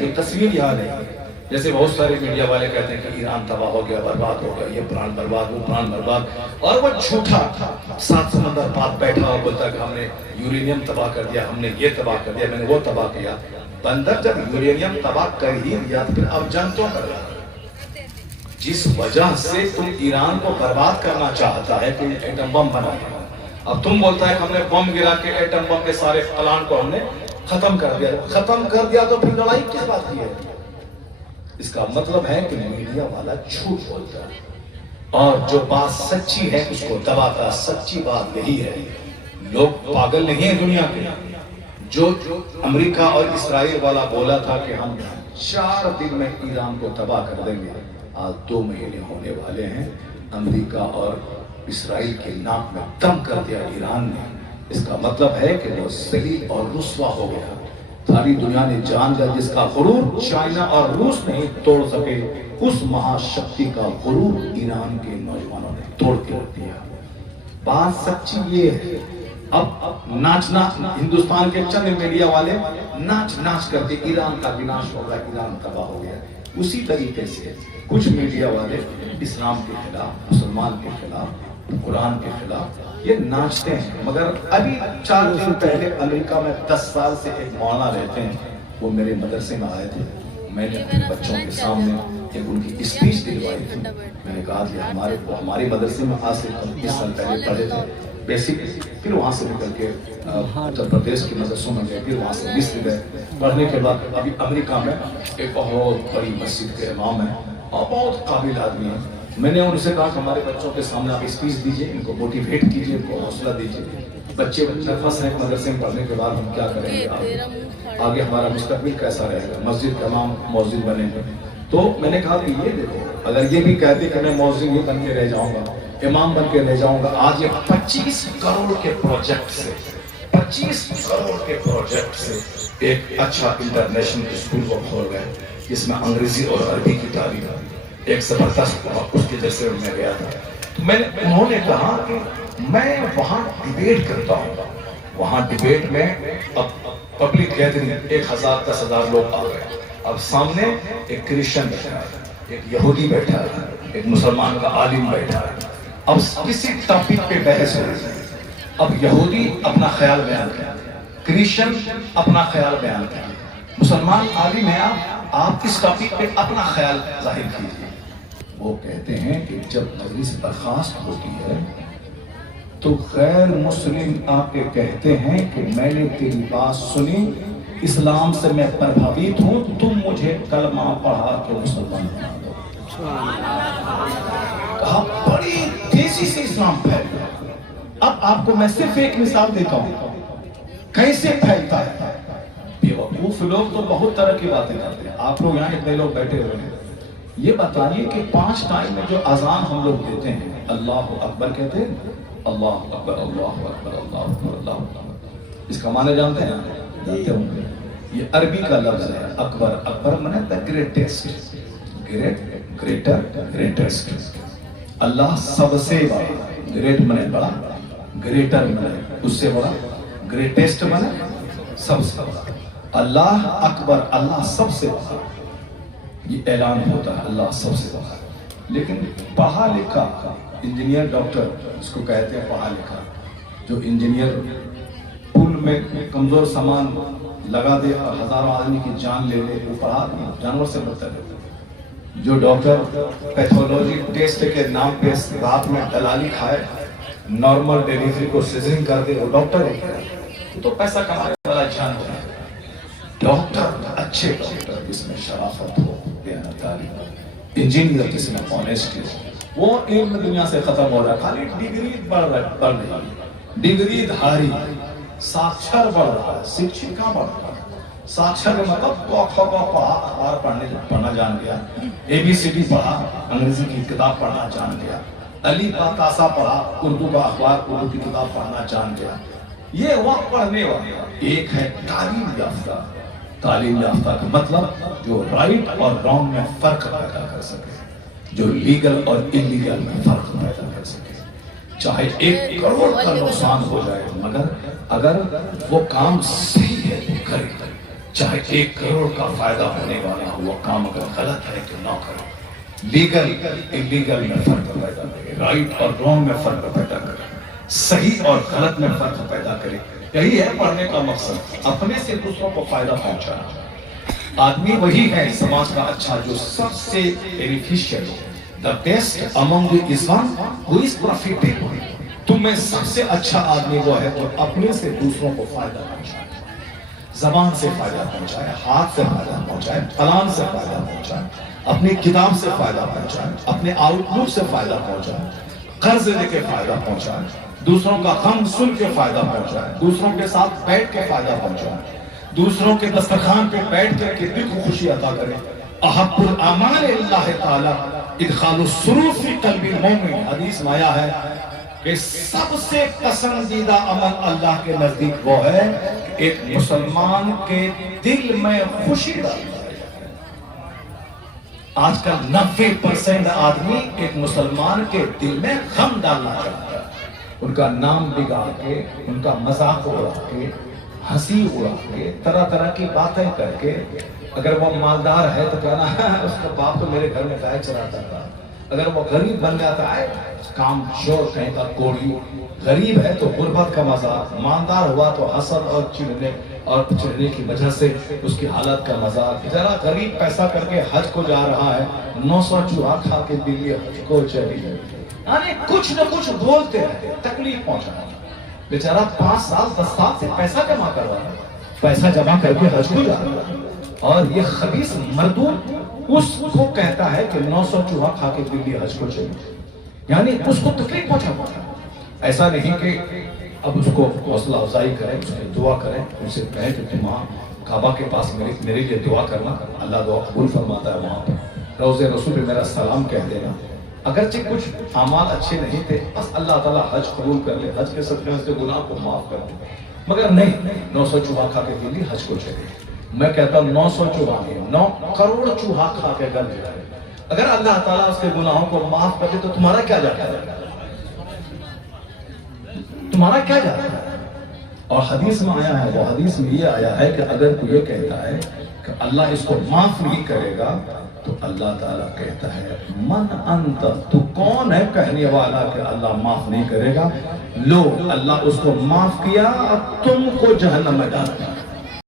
جو تصویر یاد ہے. جیسے بہت سارے میڈیا والے کہتے ہیں کہ ایران تباہ ہو گیا، برباد ہو گیا، یہ پران برباد، وہ پران برباد، اور وہ جھوٹا 7 سمندر پار بیٹھا ہوا بولتا کہ ہم نے یورینیم تباہ کر دیا، ہم نے یہ تباہ کر دیا، میں نے وہ تباہ کیا. بندر جب یورینیم تباہ کر ہی دیا تو پھر اب جان تو کر رہا. جس وجہ سے تم ایران کو برباد کرنا چاہتا ہے کہ ایٹم بم بنا دیا، اب تم بولتا ہے کہ ہم نے بم گرا کے ایٹم بم کے سارے پلان کو ہم نے ختم کر دیا. ختم کر دیا تو پھر لڑائی کس بات کی ہے؟ اس کا مطلب ہے کہ میڈیا والا جھوٹ بولتا ہے اور جو بات سچی ہے اس کو دباتا. سچی بات یہی ہے، لوگ پاگل نہیں ہیں دنیا کے. جو امریکہ اور اسرائیل والا بولا تھا کہ ہم 4 دن میں ایران کو تباہ کر دیں گے، آج 2 مہینے ہونے والے ہیں. امریکہ اور اسرائیل کے ناک میں دم کر دیا ایران نے. اس کا مطلب ہے کہ وہ ذلیل اور رسوا ہو گیا. ساری دنیا نے جان لیا جس کا غرور چائنا اور روس نہیں توڑ سکے، اس مہاشکتی کا غرور ایران کے نوجوانوں نے توڑ کے رکھ دیا. بات سچی یہ ہے. اب ناچنا ہندوستان کے چند میڈیا والے ناچ کر کے ایران کا وناش ہو گیا، ایران تباہ ہو گیا. اسی طریقے سے کچھ میڈیا والے اسلام کے خلاف، مسلمان کے خلاف، قرآن کے خلاف یہ ناچتے ہیں. مگر ابھی 4 دن پہلے امریکہ میں 10 سال سے ایک مولانا رہتے ہیں، وہ میرے مدرسے میں آئے تھے. میں نے اپنے بچوں کے سامنے ایک ان کی اسپیچ دلوائی تھی. میں نے کہا کہ ہمارے مدرسے میں آج سے 20 سال پہلے پڑھے تھے بیسک، پھر وہاں سے نکل کے اتر پردیش کے مدرسوں میں گئے، پھر وہاں سے مصر گئے. پڑھنے کے بعد ابھی امریکہ میں ایک بہت بڑی مسجد کے امام ہیں اور بہت قابل آدمی ہیں. میں نے ان سے کہا کہ ہمارے بچوں کے سامنے آپ اسپیچ دیجئے، ان کو موٹیویٹ کیجئے، ان کو حوصلہ دیجئے. بچے نروس ہیں مدرسے میں پڑھنے کے بعد ہم کیا کریں گے، آگے ہمارا مستقبل کیسا رہے گا، مسجد کا امام مؤذن بنیں گے. تو میں نے کہا کہ یہ دیکھو، اگر یہ بھی کہتے کہ میں مؤذن ہی بن کے رہ جاؤں گا، امام بن کے رہ جاؤں گا، آج یہ 25 کروڑ کے پروجیکٹ سے 25 کروڑ کے پروجیکٹ سے ایک اچھا انٹرنیشنل اسکول کو کھول گئے جس میں انگریزی اور عربی کی تعلیم ایک زبردست. اس کے جیسے میں گیا تھا، انہوں نے کہا کہ میں وہاں ڈیبیٹ کرتا ہوں. وہاں ڈیبیٹ میں اب پبلک گیدرنگ 1000 10,000 لوگ آ گئے. اب سامنے ایک کرسچن بیٹھا ہے، ایک یہودی بیٹھا ہے، ایک مسلمان کا عالم بیٹھا ہے. اب کسی ٹاپک پہ بحث ہو رہی ہے. اب یہودی اپنا خیال بیان کرتا ہے، کرسچن اپنا خیال بیان کرتا ہے، مسلمان عالم ہے، آپ اس ٹاپک پہ اپنا خیال ظاہر کیجیے. وہ کہتے ہیں کہ جب مجلس برخاست ہوتی ہے تو غیر مسلم آ کے کہتے ہیں کہ میں نے تیری بات سنی، اسلام سے میں پربھاوت ہوں، تم مجھے کلمہ پڑھا کے مسلمان بنا دو. کہا بڑی تیزی سے اسلام پھیل گیا. اب آپ کو میں صرف ایک مثال دیتا ہوں کیسے پھیلتا ہے. بیوقوف لوگ تو بہت طرح کی باتیں کرتے ہیں. آپ لوگ یہاں اتنے لوگ بیٹھے ہوئے ہیں، یہ بتائیے کہ 5 ٹائم میں جو اذان ہم لوگ دیتے ہیں، اللہ اکبر کہتے ہیں، اللہ اکبر اللہ اکبر اللہ اکبر اللہ اکبر، اس کا معنی جانتے ہیں؟ جانتے ہوں گے. یہ عربی کا لفظ ہے اکبر. اکبر معنی the greatest، گریٹر، گریٹسٹ. اللہ سب سے بڑا، گریٹ معنی بڑا، گریٹر معنی اس سے بڑا، گریٹسٹ معنی سب سے بڑا. اللہ اکبر، اللہ سب سے بڑا، یہ اعلان ہوتا ہے اللہ سب سے بڑا. لیکن پڑھا لکھا انجینئر ڈاکٹر اس کو کہتے ہیں پڑھا لکھا، جو انجینئر پل میں کمزور سامان لگا دے اور ہزاروں آدمی کی جان لے لے، وہ پڑھا نہیں، جانور سے بدتر ہے. جو ڈاکٹر پیتھولوجی ٹیسٹ کے نام پہ رات میں دلالی کھائے، نارمل ڈیلیوری کو سیزرنگ کر دے، وہ ڈاکٹر ہے. تو پیسہ کمانے والا جان ہے. ڈاکٹر اچھے ڈاکٹر جس میں شرافت ہو، دیانتداری ہو، انجینئر جس میں آنیسٹی ہو. وہ علم دنیا سے ختم ہو رہا ہے، خالی ڈگری بڑھ رہی ہے، ڈگری دھاری، ساکشر بڑھ رہا ہے، شکشت کہاں بڑھ رہا ہے. ساکشر مطلب تو اخبار پڑھنا جان گیا، ABCD پڑھا، انگریزی کی کتاب پڑھنا جان گیا، علی کا تاسا پڑھا، اردو کا اخبار، اردو کی کتاب پڑھنا جان گیا. یہ وقت پڑھنے والا. ایک ہے تعلیم یافتہ. تعلیم یافتہ کا مطلب جو رائٹ اور رانگ میں فرق پیدا کر سکے، جو لیگل اور انلیگل میں فرق پیدا کر سکے. چاہے 1 کروڑ کا نقصان ہو جائے، مگر اگر وہ کام صحیح ہے تو کرے. چاہے 1 کروڑ کا فائدہ ہونے والا ہو، وہ کام اگر غلط ہے تو نہ کرو. لیگل انلیگل میں فرق پیدا کرے، رائٹ اور رانگ میں فرق پیدا کرے، صحیح اور غلط میں فرق پیدا کرے. یہی ہے پڑھنے کا مقصد، اپنے سے دوسروں کو فائدہ پہنچانا. آدمی وہی ہے سماج کا اچھا جو سب سے beneficial who. The best among you is one who is profitable. تم میں سب سے اچھا آدمی وہ ہے جو اپنے سے دوسروں کو فائدہ پہنچائے، زبان سے فائدہ پہنچائے، ہاتھ سے فائدہ پہنچائے، کلام سے فائدہ پہنچائے، اپنی کتاب سے فائدہ پہنچائے، اپنے آؤٹ لک سے فائدہ پہنچائے، قرض لے کے فائدہ پہنچائے، دوسروں کا غم سن کے فائدہ پہنچائے، دوسروں کے ساتھ بیٹھ کے فائدہ پہنچائے، دوسروں کے دسترخوان پہ بیٹھ کر کے دل کو خوشی عطا کرے. احب الاعمال اللہ تعالی ادخال السرور فی قلب المومن. حدیث میں آیا ہے کہ سب سے پسندیدہ عمل اللہ کے نزدیک وہ ہے ایک مسلمان کے دل میں خوشی ڈالنا. آج کل 90% آدمی ایک مسلمان کے دل میں غم ڈالنا چاہتا ہے. ان کا نام بگاڑ کے، ان کا مذاق اڑا کے، ہنسی اڑا کے، طرح طرح کی باتیں کر کے. اگر وہ مالدار ہے تو کہنا ہے اس کا باپ تو میرے گھر میں گائے چراتا تھا. اگر وہ غریب بن جاتا ہے کام چور کہیں کا کوڑی. غریب ہے تو غربت کا مذاق، مالدار ہوا تو حسد اور چڑھنے کی وجہ سے اس کی حالت کا مذاق. ذرا غریب پیسہ کر کے حج کو جا رہا ہے، 900 چوہا کھا کے دلی حج کو چلی گئی. یعنی کچھ نہ کچھ بولتے رہتے، تکلیف پہنچانا. بیچارہ 5 سال 10 سال سے پیسہ جمع کروا رہا ہے، پیسہ جمع کر کے حج کو جا رہا ہے. اور یہ خبیث مردود اس کو کہتا ہے کہ 900 چوہا کھا کے دلی حج کو چلی، یعنی اس کو تکلیف پہنچا. ایسا نہیں کہ اب اس کو حوصلہ افزائی کریں، اس کی دعا کریں، ان سے کہیں کہ تم وہاں کعبہ کے پاس میرے لیے دعا کرنا، اللہ دعا قبول فرماتا ہے. وہاں پر روضہ رسول پہ میرا سلام کہہ دینا. اگرچہ کچھ اعمال اچھے نہیں تھے، بس اللہ تعالیٰ حج قبول کر لے، حج کے صدقے میں اس کے گناہ کو معاف کر دے. مگر نہیں، 900 چوہا کھا کے دلی حج کو چلے. میں کہتا ہوں 900 چوہا نہیں، 9 کروڑ چوہا کھا کے گل جائے. اگر اللہ تعالیٰ اس کے گناہوں کو معاف کر دے تو تمہارا کیا جاتا ہے؟ تمہارا کیا جاتا ہے؟ اور حدیث میں آیا ہے، وہ حدیث میں یہ آیا ہے کہ اگر کوئی یہ کہتا ہے کہ اللہ اس کو معاف نہیں کرے گا تو اللہ تعالیٰ کہتا ہے من انت، تو کون ہے کہنے والا کہ اللہ معاف نہیں کرے گا؟ لو، اللہ اس کو معاف کیا اور تم کو جہنم میں ڈال دیا.